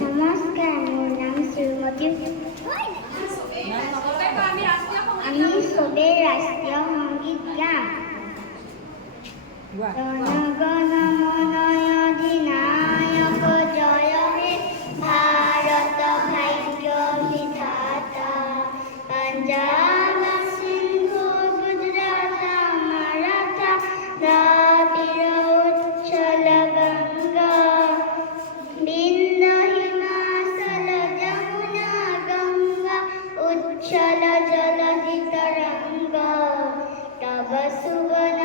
নমস্কার, মোর নাম শ্রীমতী। আমি সবের রাষ্ট্রীয় সঙ্গীত গাম। জনগণ মন অধিনায়ক জয় হে ভারত ভাগ্য বিধাতা। পঞ্জাব সিন্ধু গুজরাট মারাঠা দ্রাবিড় উচ্ছল গঙ্গা বিন্দ হিমাচল যমুনা গঙ্গা উচ্ছল জলধি তরঙ্গ তব সুবর্ণ